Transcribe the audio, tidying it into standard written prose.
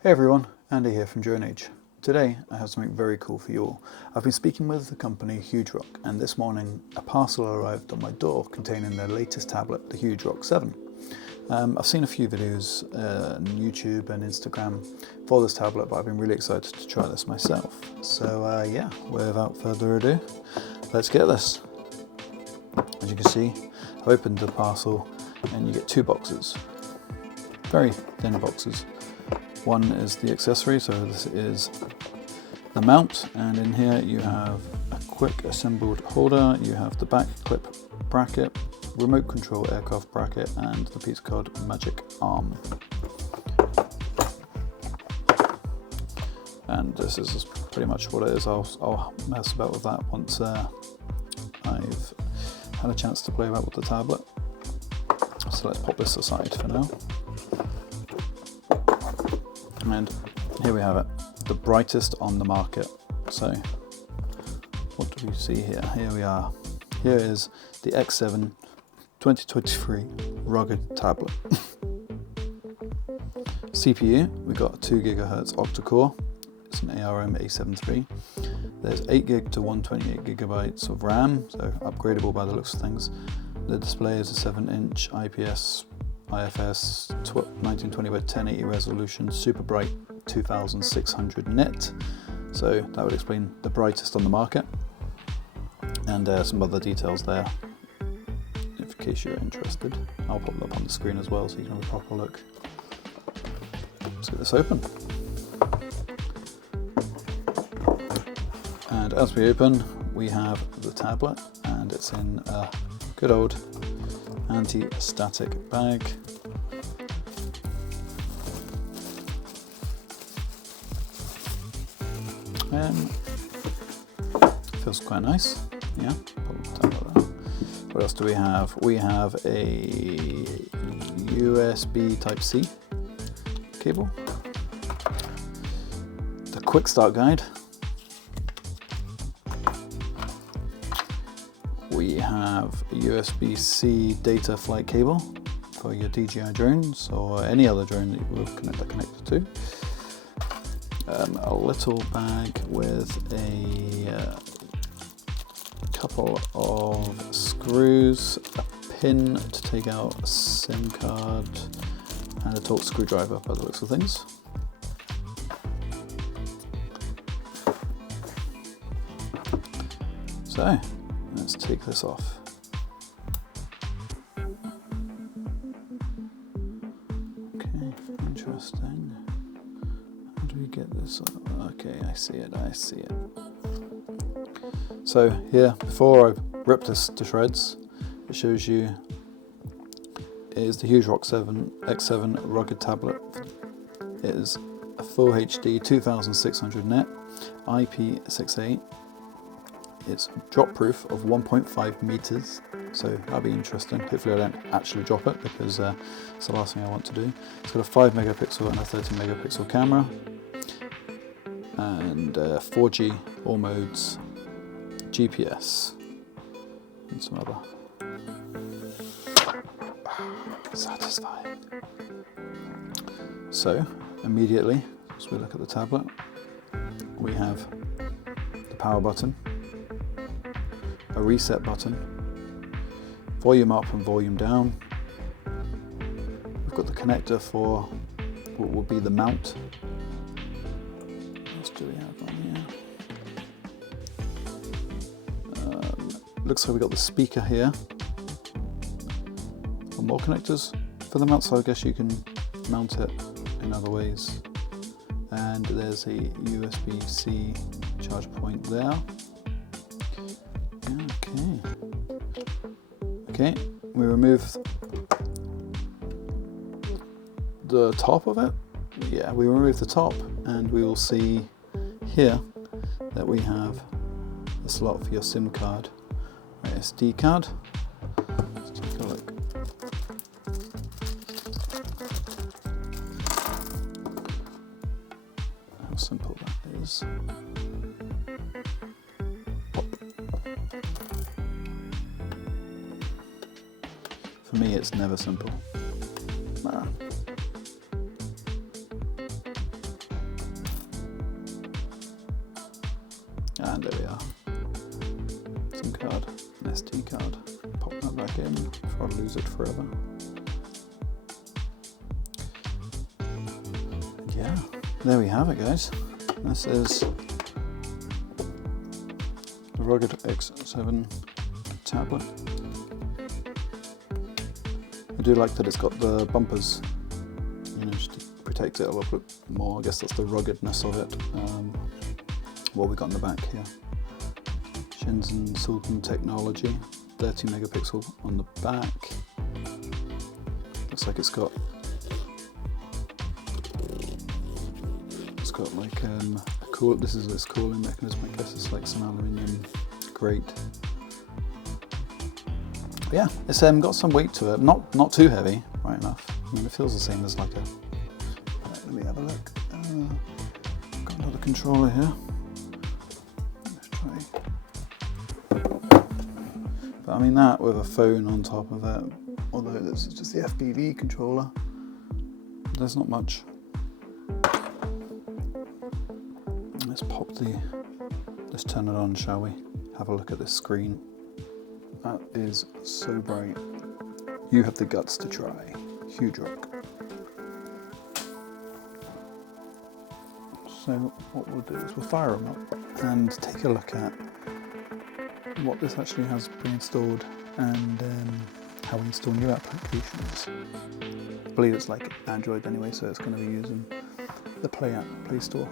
Hey everyone, Andy here from Drone Age. Today I have something very cool for you all. I've been speaking with the company Hugerock, and this morning a parcel arrived on my door containing their latest tablet, the Hugerock X7. I've seen a few videos on YouTube and Instagram for this tablet, but I've been really excited to try this myself. So yeah, without further ado, let's get this. As you can see, I've opened the parcel and you get two boxes, very thin boxes. One is the accessory, so this is the mount, and in here you have a quick assembled holder, you have the back clip bracket, remote control aircraft bracket, and the piece called Magic Arm. And this is pretty much what it is. I'll mess about with that once I've had a chance to play about with the tablet. So let's pop this aside for now. And here we have it, the brightest on the market. So what do we see here? Here we are. Here is the X7 2023 rugged tablet. CPU, we got a 2 GHz octa-core. It's an ARM A7 III. There's 8 GB to 128 GB of RAM, so upgradable by the looks of things. The display is a 7-inch IPS IFS 1920 by 1080 resolution, super bright 2600 nit. So that would explain the brightest on the market, and some other details there in case you're interested. I'll pop them up on the screen as well so you can have a proper look. Let's get this open. And as we open, we have the tablet, and it's in a good old anti-static bag. Feels quite nice, yeah. What else do we have? We have a USB Type-C cable, the quick start guide, we have a USB-C data flight cable for your DJI drones or any other drone that you will connect to. A little bag with a couple of screws, a pin to take out a SIM card, and a torque screwdriver by the looks of things. So let's take this off. Okay, interesting. How do we get this up? Okay, I see it. So here, before I rip this to shreds, it shows you is the Hugerock X7 rugged tablet. It is a full HD 2600 nit, IP68. It's drop proof of 1.5 meters, so that'll be interesting. Hopefully I don't actually drop it, because it's the last thing I want to do. It's got a 5 megapixel and a 13 megapixel camera, and 4G, all modes, GPS, and some other. Satisfying. So immediately, as we look at the tablet, we have the power button, a reset button, volume up and volume down. We've got the connector for what will be the mount. What else do we have on here? Looks like we've got the speaker here. More connectors for the mount, so I guess you can mount it in other ways. And there's a USB-C charge point there. Okay, we remove the top of it. Yeah, we remove the top, and we will see here that we have a slot for your SIM card, or SD card. Let's take a look. How simple that is. Pop. For me, it's never simple. And there we are. SIM card, an SD card. Pop that back in before I lose it forever. And yeah, there we have it, guys. This is the Rugged X7 tablet. I do like that it's got the bumpers, you know, just to protect it a little bit more. I guess that's the ruggedness of it. What we got in the back here. Shenzhen Silicon Technology, 30 megapixel on the back. Looks like it's got like this is this cooling mechanism. I guess it's like some aluminium grate. But yeah, it's got some weight to it. Not too heavy, right enough. I mean, it feels the same as like a. Right, let me have a look. Got another controller here. Let's try. But I mean that with a phone on top of it. Although this is just the FPV controller. There's not much. Let's turn it on, shall we? Have a look at this screen. That is so bright. You have the guts to try. Hugerock. So what we'll do is we'll fire them up and take a look at what this actually has pre-installed and how we install new applications. I believe it's like Android anyway, so it's going to be using the Play Store.